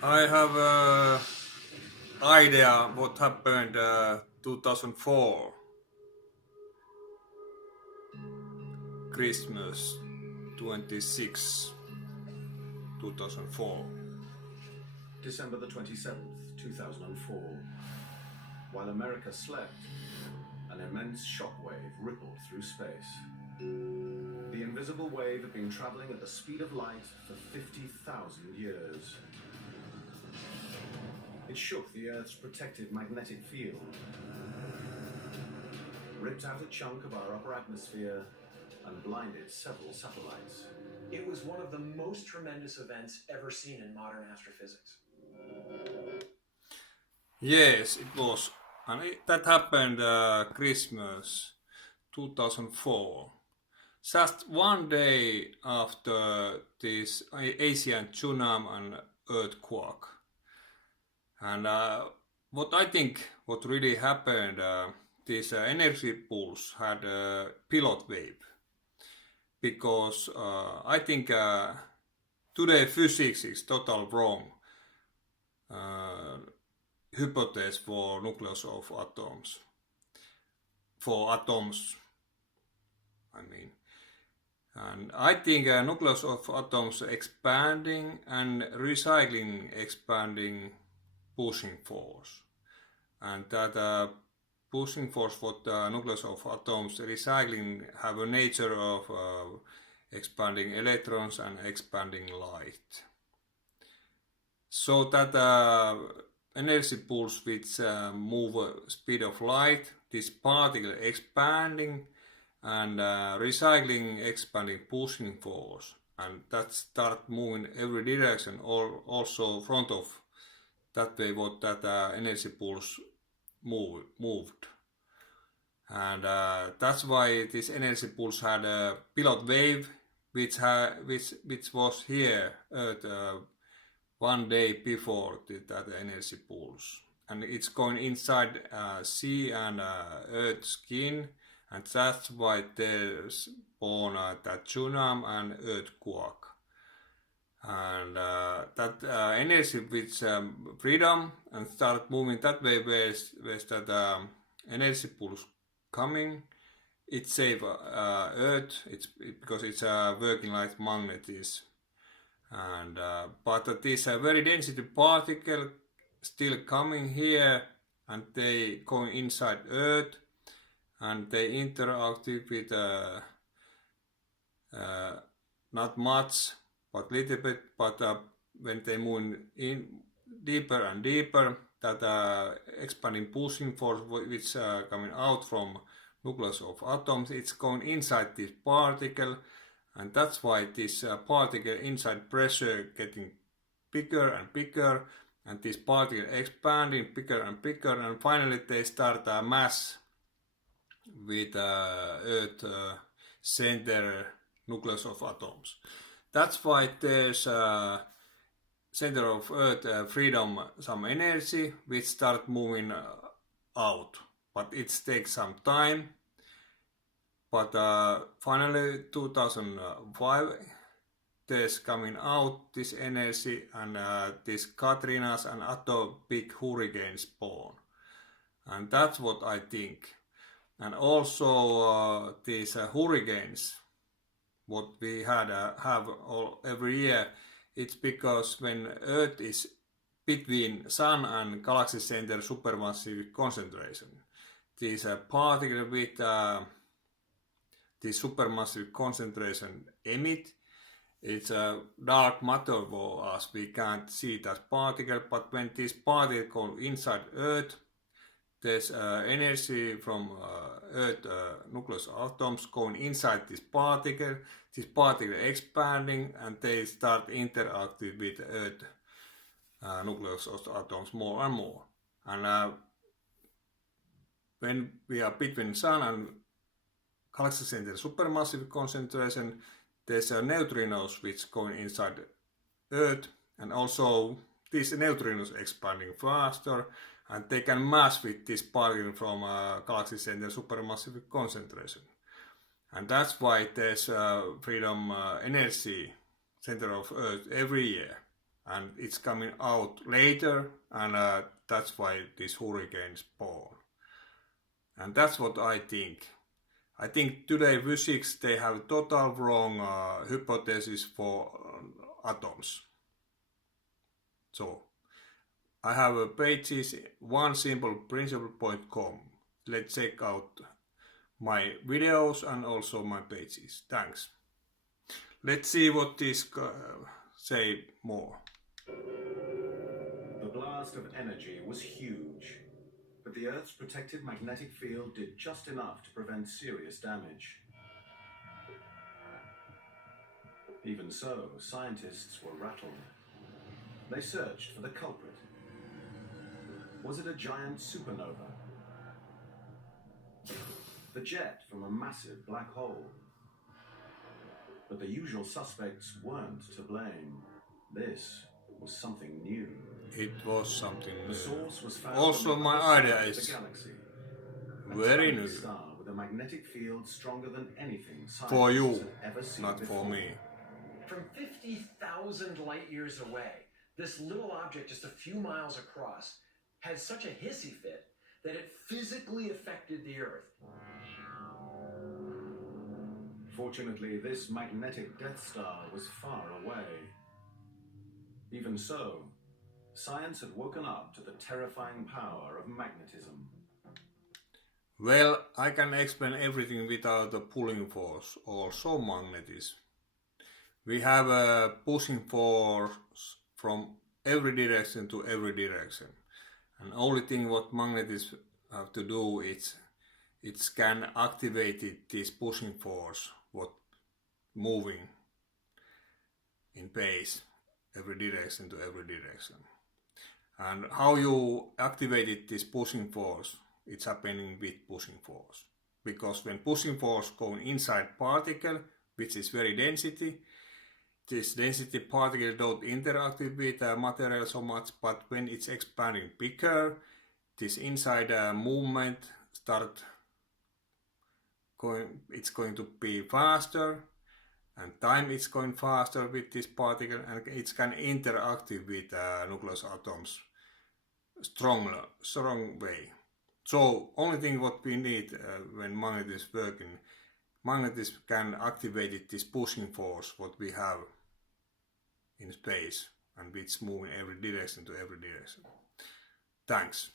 I have an idea what happened 2004 Christmas 26 2004. December the 27th, 2004. While America slept, an immense shockwave rippled through space. The invisible wave had been traveling at the speed of light for 50,000 years. It shook the Earth's protective magnetic field, ripped out a chunk of our upper atmosphere, and blinded several satellites. It was one of the most tremendous events ever seen in modern astrophysics. Yes, it was. And that happened Christmas 2004. Just one day after this Asian tsunami and earthquake. And what I think what really happened, these energy pools had a pilot wave. Because I think today physics is total wrong hypothesis for nucleus of atoms. For atoms, I mean. And I think nucleus of atoms expanding and recycling expanding pushing force. And that pushing force for the nucleus of atoms recycling have a nature of expanding electrons and expanding light. So that energy pools which move speed of light, this particle expanding and recycling expanding pushing force, and that start moving every direction, or also front of that way what that energy pools moved. And that's why this energy pools had a pilot wave which was here at one day before that energy pools, and it's going inside sea and earth skin, and that's why there's born that tsunami and earthquake. And that energy with freedom and start moving that way where's that energy pools coming, it save earth, because it's working like magnetism. And but this very density particle still coming here, and they going inside earth, and they interact with not much but little bit, but when they move in deeper and deeper, that expanding pushing force which coming out from nucleus of atoms, it's going inside this particle, and that's why this particle inside pressure getting bigger and bigger, and this particle expanding bigger and bigger, and finally they start a mass with Earth center nucleus of atoms. That's why there's center of Earth freedom some energy which start moving out, but it takes some time. But finally 2005 there's coming out this energy, and these Katrinas and other big hurricanes born, and that's what I think. And also these hurricanes what we have every year, it's because when Earth is between Sun and galaxy center supermassive concentration, this particle with this supermassive concentration emit, it's a dark matter for us, we can't see that particle, but when this particle go inside Earth, there's energy from Earth nucleus atoms going inside this particle expanding, and they start interacting with Earth nucleus atoms more and more. And when we are between Sun and galaxy center supermassive concentration, there's neutrinos which go inside Earth, and also these neutrinos expanding faster, and they can mass with this particle from galaxy center supermassive concentration. And that's why there's freedom energy center of Earth every year. and it's coming out later, and that's why this hurricane is born. And that's what I think. I think today physics, they have total wrong hypothesis for atoms. So I have a pages onesimpleprinciple.com. Let's check out my videos and also my pages. Thanks. Let's see what this say more. The blast of energy was huge, but the Earth's protected magnetic field did just enough to prevent serious damage. Even so, scientists were rattled. They searched for the culprit. Was it a giant supernova? The jet from a massive black hole? But the usual suspects weren't to blame. This was something new. It was something The new. source was found Also, on the my other idea side of is the galaxy. very A new. star with a magnetic field stronger than anything For you, scientists had ever seen not before. for me. From 50,000 light years away, this little object just a few miles across had such a hissy fit that it physically affected the Earth. Fortunately, this magnetic Death Star was far away. Even so, science had woken up to the terrifying power of magnetism. Well, I can explain everything without the pulling force, also magnetism. We have a pushing force from every direction to every direction. And only thing what magnetism have to do is it can activate this pushing force what moving in pace every direction to every direction. And how you activated this pushing force, it's happening with pushing force. Because when pushing force goes inside particle, which is very density, this density particle don't interact with material so much, but when it's expanding bigger, this inside movement it's going to be faster, and time is going faster with this particle, and it can interact with nucleus atoms strong way. So only thing what we need when magnet is working, magnetism can activate this pushing force what we have in space and which move in every direction to every direction. Thanks.